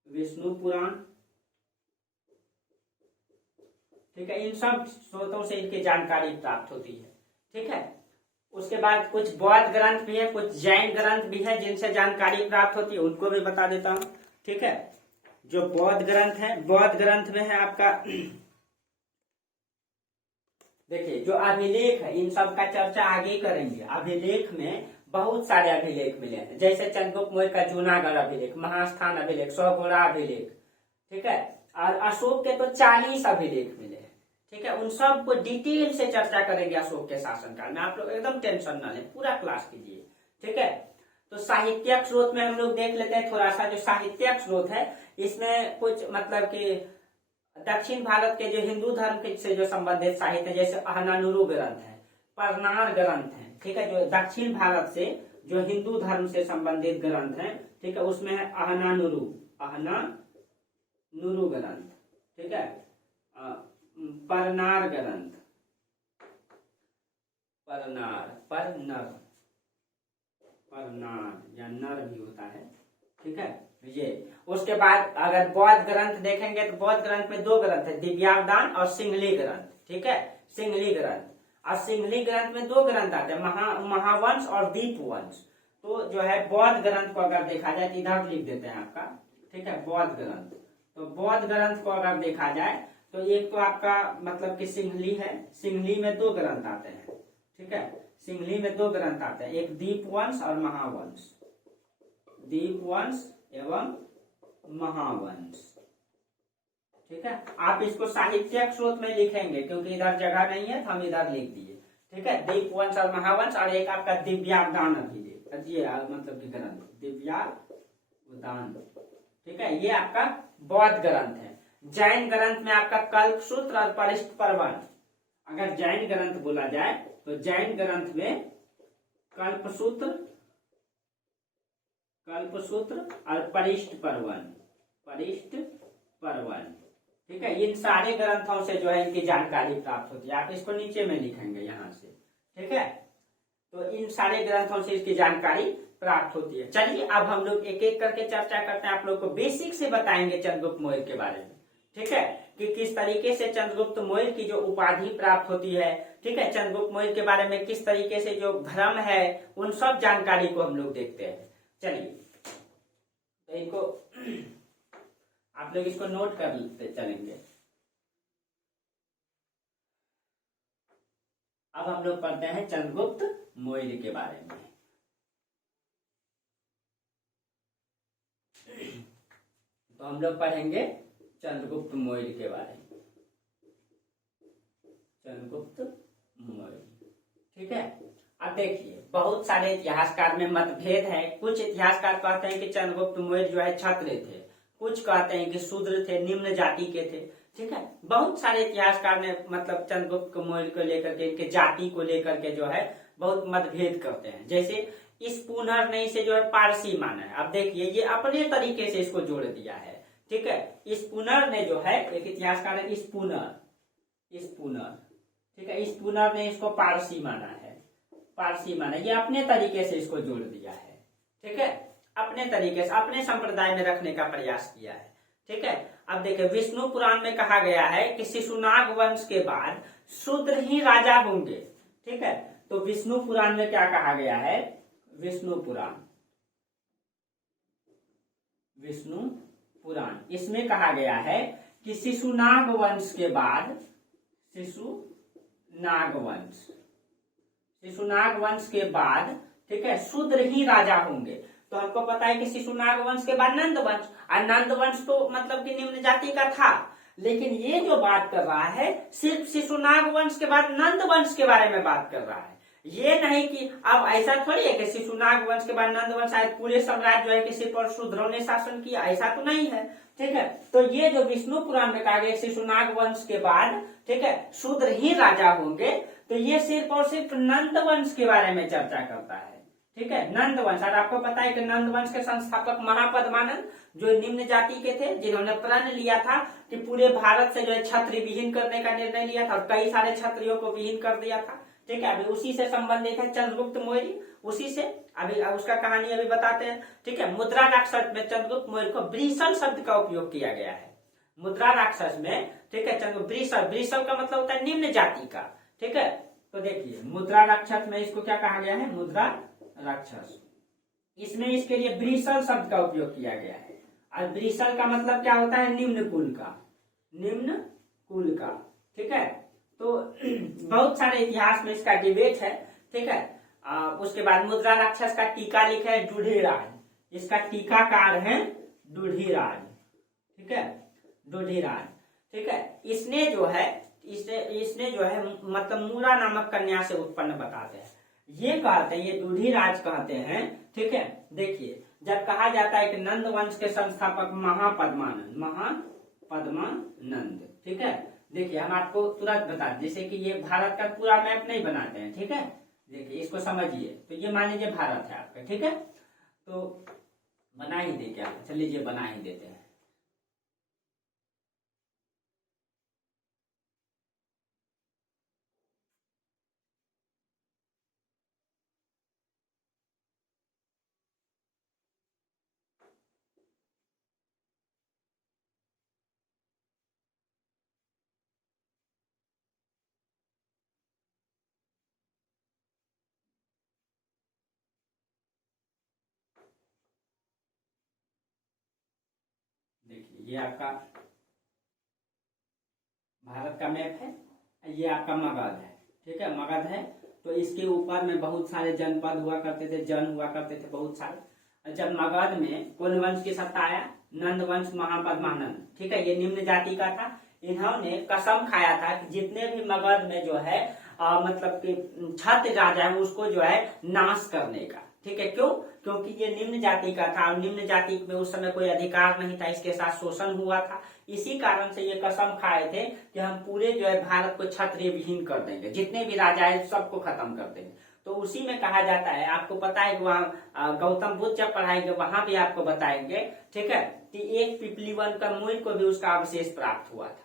विष्णु पुराण। ठीक है, इन सब स्रोतों से इनकी जानकारी प्राप्त होती है। ठीक है, उसके बाद कुछ बौद्ध ग्रंथ भी है, कुछ जैन ग्रंथ भी है जिनसे जानकारी प्राप्त होती है, उनको भी बता देता हूं। ठीक है, जो बौद्ध ग्रंथ है, बौद्ध ग्रंथ में है आपका, देखिए जो अभिलेख है, इन सब का चर्चा आगे करेंगे। अभिलेख में बहुत सारे अभिलेख मिले हैं, जैसे चंद्रगुप्त मौर्य का जूनागढ़ अभिलेख, महास्थान अभिलेख, सौगोड़ा अभिलेख। ठीक है, और अशोक के तो 40 अभिलेख मिले हैं। ठीक है, उन सब को डिटेल से चर्चा करेंगे अशोक के शासनकाल में। आप लोग एकदम टेंशन न लें, पूरा क्लास कीजिए। ठीक है, तो साहित्यिक स्रोत में हम लोग देख लेते हैं थोड़ा सा। जो साहित्यिक स्रोत है, इसमें कुछ मतलब कि दक्षिण भारत के जो हिंदू धर्म से जो संबंधित साहित्य, जैसे अहनानुरू ग्रंथ है, परनार ग्रंथ है। ठीक है, जो दक्षिण भारत से जो हिंदू धर्म से संबंधित ग्रंथ है, ठीक है, उसमें है अहनानुरू, अहनानुरू ग्रंथ। ठीक है, परनार ग्रंथ, परनार, परनर, परनार या नर भी होता है। ठीक है, ये। उसके बाद अगर बौद्ध ग्रंथ देखेंगे तो बौद्ध ग्रंथ में 2 ग्रंथ है, दिव्यावदान और सिंगली ग्रंथ। ठीक है, सिंगली ग्रंथ। और सिंगली ग्रंथ में 2 ग्रंथ आते हैं, महावंश और दीपवंश। तो जो है बौद्ध ग्रंथ को अगर देखा जाए, तो इधर लिख देते हैं आपका। ठीक है, बौद्ध ग्रंथ। तो बौद्ध ग्रंथ को अगर देखा जाए तो एक तो आपका मतलब कि सिंगली है, सिंगली में 2 ग्रंथ आते हैं। ठीक है, सिंगली में 2 ग्रंथ आते हैं, एक दीपवंश और महावंश, दीपवंश एवं महावंश। ठीक है, आप इसको साहित्यिक स्रोत में लिखेंगे क्योंकि इधर जगह नहीं है, तो हम इधर लिख दिए। ठीक है, दीपवंश और महावंश। और एक आपका दिव्यावदान अभिलेख, ये मतलब कि ग्रंथ दिव्यावदान। ठीक है, ये आपका बौद्ध ग्रंथ है। जैन ग्रंथ में आपका कल्पसूत्र और परिष्ठ पर्वन, अगर जैन ग्रंथ बोला जाए तो जैन ग्रंथ में कल्पसूत्र और परिष्ट पर्वन, ठीक है, इन सारे ग्रंथों से जो है इनकी जानकारी प्राप्त होती है। आप इसको नीचे में लिखेंगे यहाँ से, ठीक है। तो इन सारे ग्रंथों से इसकी जानकारी प्राप्त होती है। चलिए अब हम लोग एक एक करके चर्चा करते हैं। आप लोग को बेसिक से बताएंगे चंद्रगुप्त मौर्य के बारे में, ठीक है, कि किस तरीके से चंद्रगुप्त मौर्य की जो उपाधि प्राप्त होती है, ठीक है, चंद्रगुप्त मौर्य के बारे में किस तरीके से जो भ्रम है उन सब जानकारी को हम लोग देखते हैं। चलिए तो इनको आप लोग इसको नोट कर लेते चलेंगे। अब हम लोग पढ़ते हैं चंद्रगुप्त मौर्य के बारे में। तो हम लोग पढ़ेंगे चंद्रगुप्त मौर्य के बारे में। चंद्रगुप्त मौर्य, ठीक है। अब देखिए बहुत सारे इतिहासकार में मतभेद है। कुछ इतिहासकार कहते हैं कि चंद्रगुप्त मौर्य जो है क्षत्रिय थे, कुछ कहते हैं कि शूद्र थे, निम्न जाति के थे, ठीक है। बहुत सारे इतिहासकार ने मतलब चंद्रगुप्त मौर्य को लेकर के, इनके जाति को लेकर के जो है बहुत मतभेद करते हैं। जैसे इस पुनर ने इसे जो है पारसी माना है। अब देखिए ये अपने तरीके से इसको जोड़ दिया है, ठीक है। इस पुनर ने जो है, एक इतिहासकार है इस पुनर, ठीक है, इस पुनर ने इसको पारसी माना है, ये अपने तरीके से इसको जोड़ दिया है, ठीक है, अपने तरीके से अपने संप्रदाय में रखने का प्रयास किया है, ठीक है। अब देखिए विष्णु पुराण में कहा गया है कि शिशुनाग वंश के बाद शूद्र ही राजा होंगे, ठीक है। तो विष्णु पुराण में क्या कहा गया है, विष्णु पुराण इसमें कहा गया है कि शिशुनाग वंश के बाद, शिशुनाग वंश के बाद, ठीक है, शूद्र ही राजा होंगे। तो हमको पता है कि शिशुनाग वंश के बाद नंद वंश, और नंद वंश तो मतलब कि निम्न जाति का था। लेकिन ये जो बात कर रहा है सिर्फ शिशुनाग वंश के बाद नंद वंश के बारे में बात कर रहा है। ये नहीं कि अब ऐसा थोड़ी है कि शिशुनाग वंश के बाद नंद वंश शायद पूरे साम्राज्य जो है कि सिर्फ और शूद्रों ने शासन किया, ऐसा तो नहीं है, ठीक है। तो ये जो विष्णु पुराण में कहा गया शिशुनाग वंश के बाद, ठीक है, शूद्र ही राजा होंगे, तो ये सिर्फ और सिर्फ नंद वंश के बारे में चर्चा करता है, ठीक है। नंद वंश, और आपको पता है कि नंद वंश के संस्थापक महापद्मानंद जो निम्न जाति के थे, जिन्होंने प्रण लिया था कि पूरे भारत से जो है क्षत्रिय विहीन करने का निर्णय लिया था और कई सारे क्षत्रियों को विहीन कर दिया था, ठीक है। अभी उसी से संबंधित है चंद्रगुप्त मौर्य, उसी से अभी उसका कहानी अभी बताते हैं, ठीक है। मुद्रा राक्षस में चंद्रगुप्त मौर्य को ब्रीसल शब्द का उपयोग किया गया है। मुद्रा राक्षस में, ठीक है, ब्रीसल का मतलब होता है निम्न जाति का, ठीक है। तो देखिए मुद्रा राक्षस में इसको क्या कहा गया है, मुद्रा राक्षस, इसमें इसके लिए ब्रीसल शब्द का उपयोग किया गया है। और ब्रीसल का मतलब क्या होता है, निम्न कुल का, ठीक है। तो बहुत सारे इतिहास में इसका डिबेट है, ठीक है। उसके बाद मुद्रा राक्षस का टीका लिखा है डूढ़ीराज, इसका टीकाकार है डूढ़ीराज, ठीक है, डूढ़ीराज, ठीक है। इसने जो है मतलब मूरा नामक कन्या से उत्पन्न बताते हैं। ये कहते हैं, ये डूढ़ीराज कहते हैं, ठीक है। देखिए जब कहा जाता है कि नंद वंश के संस्थापक महापद्मानंद, ठीक है। देखिए हम आपको तुरंत बता दें, जैसे कि ये भारत का पूरा मैप नहीं बनाते हैं, ठीक है। देखिए इसको समझिए, तो ये मान लीजिए भारत है आपका, ठीक है। तो बना ही दे क्या, चलिए ये बना ही देते हैं। देखिए ये आपका भारत का मैप है, ये आपका मगध है, ठीक है, मगध है। तो इसके ऊपर में बहुत सारे जनपद हुआ करते थे, जन हुआ करते थे बहुत सारे। जब मगध में कौन वंश की सत्ता आया, नंद वंश महापद्मानंद, ठीक है, ये निम्न जाति का था। इन्होंने कसम खाया था कि जितने भी मगध में जो है मतलब कि क्षत्रिय राजा है उसको जो है नाश करने का, ठीक है। क्यों? क्योंकि ये निम्न जाति का था और निम्न जाति में उस समय कोई अधिकार नहीं था, इसके साथ शोषण हुआ था, इसी कारण से ये कसम खाए थे कि हम पूरे जो है भारत को क्षत्रिय विहीन कर देंगे, जितने भी राजा है सबको खत्म कर देंगे। तो उसी में कहा जाता है, आपको पता है कि वहाँ गौतम बुद्ध जब पढ़ाएंगे वहां भी आपको बताएंगे, ठीक है, कि एक पिपली वन का मूल को भी उसका अवशेष प्राप्त हुआ था।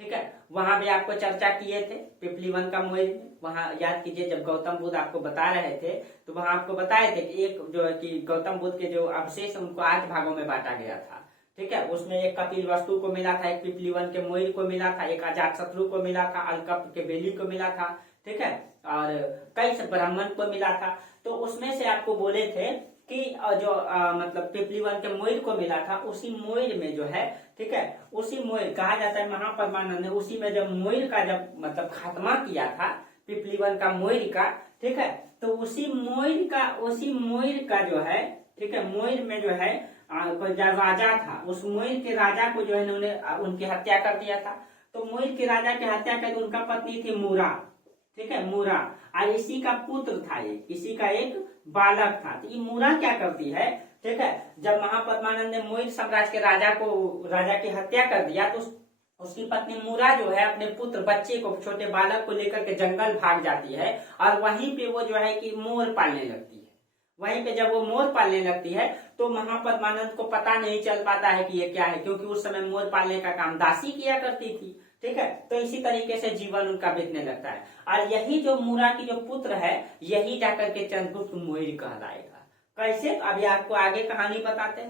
ठीक है, वहां भी आपको चर्चा किए थे पिपली वन का मूल। वहां याद कीजिए, जब गौतम बुद्ध आपको बता रहे थे तो वहां आपको बताए थे कि एक जो है कि गौतम बुद्ध के जो अवशेष उनको 8 भागों में बांटा गया था। ठीक है, उसमें एक कपिल वस्तु को मिला था, एक पिपली वन के मोइर को मिला था, एक अजात शत्रु को मिला था, अलकप के बेली को मिला था। ठीक है, और कई से ब्राह्मण को मिला था। तो उसमें से आपको बोले थे कि जो मतलब पिपली वन के मोइर को मिला था, उसी मोइर में जो है, ठीक है, उसी मोइर कहा जाता है महापरमानंद ने उसी में जब मोइर का जब मतलब खात्मा किया था पिपली वन का मोइर का, ठीक है, तो उसी मोइर का जो है, ठीक है, मोइर में जो है कोई राजा था, उस मोइर के राजा को जो है उन्होंने उनकी हत्या कर दिया था। तो मोइर के राजा की हत्या कर, उनका पत्नी थी मूरा। ठीक है, मूरा, और इसी का पुत्र था ये, इसी का एक बालक था। तो ये मूरा क्या करती है, ठीक है, जब महापद्मानंद ने मोइर साम्राज्य के राजा की हत्या कर दिया तो उसकी पत्नी मूरा जो है अपने पुत्र बच्चे को, छोटे बालक को लेकर के जंगल भाग जाती है और वहीं पे वो जो है कि मोर पालने लगती है। वहीं पे जब वो मोर पालने लगती है तो महापद्मानंद को पता नहीं चल पाता है कि ये क्या है, क्योंकि उस समय मोर पालने का काम दासी किया करती थी। ठीक है, तो इसी तरीके से जीवन उनका बीतने लगता है। और यही जो मूरा की जो पुत्र है, यही जाकर के चंद्रगुप्त मौर्य कहलाएगा। कैसे? अभी आपको आगे कहानी बताते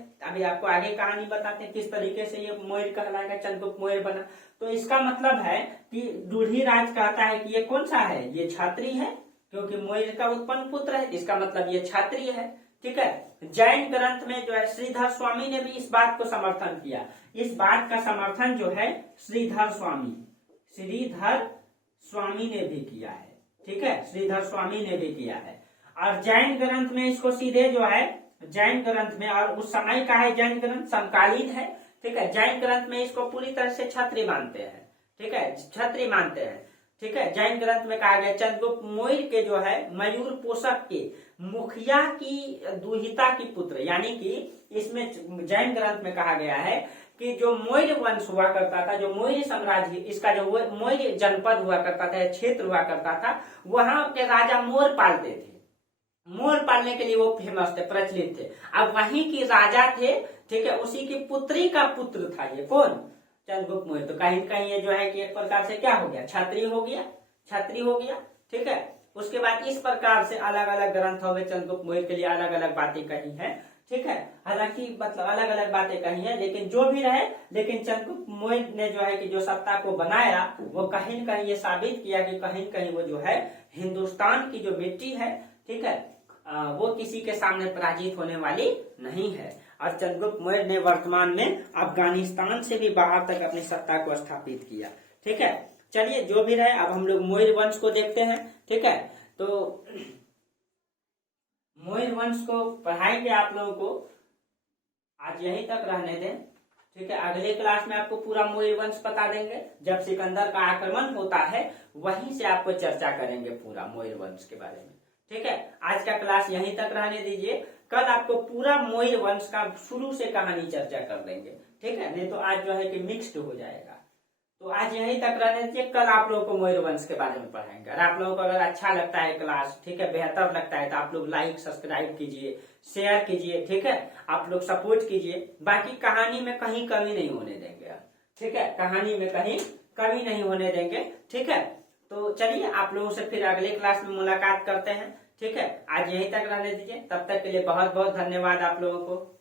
हैं, किस तरीके से ये मौर्य कहलाएगा, चंद्रगुप्त मौर्य बना। तो इसका मतलब है कि रूढ़िराज कहता है कि ये कौन सा है, ये क्षत्रिय है, क्योंकि मौर्य का उत्पन्न पुत्र है, इसका मतलब ये क्षत्रिय है। ठीक है, जैन ग्रंथ में जो है श्रीधर स्वामी ने भी इस बात को समर्थन किया। इस बात का समर्थन जो है श्रीधर स्वामी ने भी किया है। ठीक है, श्रीधर स्वामी ने भी किया है। और जैन ग्रंथ में इसको सीधे जो है, जैन ग्रंथ में, और उस समय का है जैन ग्रंथ, समकालीन है। ठीक है, जैन ग्रंथ में इसको पूरी तरह से क्षत्रिय मानते हैं। ठीक है, क्षत्रिय मानते हैं। ठीक है, जैन ग्रंथ में कहा गया चंद्रगुप्त मौर्य के जो है मयूर पोषक के मुखिया की दुहिता की पुत्र, यानी कि इसमें जैन ग्रंथ में कहा गया है कि जो मौर्य वंश हुआ करता था, जो मौर्य साम्राज्य, इसका जो मौर्य जनपद हुआ करता था, क्षेत्र हुआ करता था, वहां के राजा मोर पालते थे। मोर पालने के लिए वो फेमस थे, प्रचलित थे। अब वहीं की राजा थे, ठीक है, उसी की पुत्री का पुत्र था ये कौन, चंद्रगुप्त मौर्य। तो कहीं कहीं ये जो है कि एक प्रकार से क्या हो गया, क्षत्रिय हो गया। ठीक है, उसके बाद इस प्रकार से अलग अलग ग्रंथों में चंद्रगुप्त मौर्य के लिए अलग अलग बातें कही हैं। ठीक है, हालांकि मतलब अलग अलग बातें कही हैं, लेकिन जो भी रहे, लेकिन चंद्रगुप्त मौर्य ने जो है कि जो सत्ता को बनाया, वो कहीं न कहीं ये साबित किया कि कहीं न कहीं वो जो है हिंदुस्तान की जो मिट्टी है, ठीक है, वो किसी के सामने पराजित होने वाली नहीं है। और चंद्रगुप्त मौर्य ने वर्तमान में अफगानिस्तान से भी बाहर तक अपनी सत्ता को स्थापित किया। ठीक है, चलिए जो भी रहे, अब हम लोग मौर्य वंश को देखते हैं। ठीक है, तो मौर्य वंश को पढ़ाएंगे आप लोगों को, आज यहीं तक रहने दें। ठीक है, अगले क्लास में आपको पूरा मौर्य वंश बता देंगे। जब सिकंदर का आक्रमण होता है वहीं से आपको चर्चा करेंगे पूरा मौर्य वंश के बारे में। ठीक है, आज का क्लास यहीं तक रहने दीजिए, कल आपको पूरा मौर्य वंश का शुरू से कहानी चर्चा कर देंगे। ठीक है, नहीं तो आज जो है कि मिक्स्ड हो जाएगा। तो आज यहीं तक रहने दीजिए, कल आप लोगों को मौर्य वंश के बारे में पढ़ाएंगे। और आप लोगों को अगर अच्छा लगता है क्लास, ठीक है, बेहतर लगता है, तो आप लोग लाइक सब्सक्राइब कीजिए, शेयर कीजिए। ठीक है, आप लोग सपोर्ट कीजिए। बाकी कहानी में कहीं कमी नहीं होने देंगे। ठीक है, कहानी में कहीं कमी नहीं होने देंगे। ठीक है, तो चलिए आप लोगों से फिर अगले क्लास में मुलाकात करते हैं। ठीक है, आज यहीं तक रहने दीजिए, तब तक के लिए बहुत बहुत धन्यवाद आप लोगों को।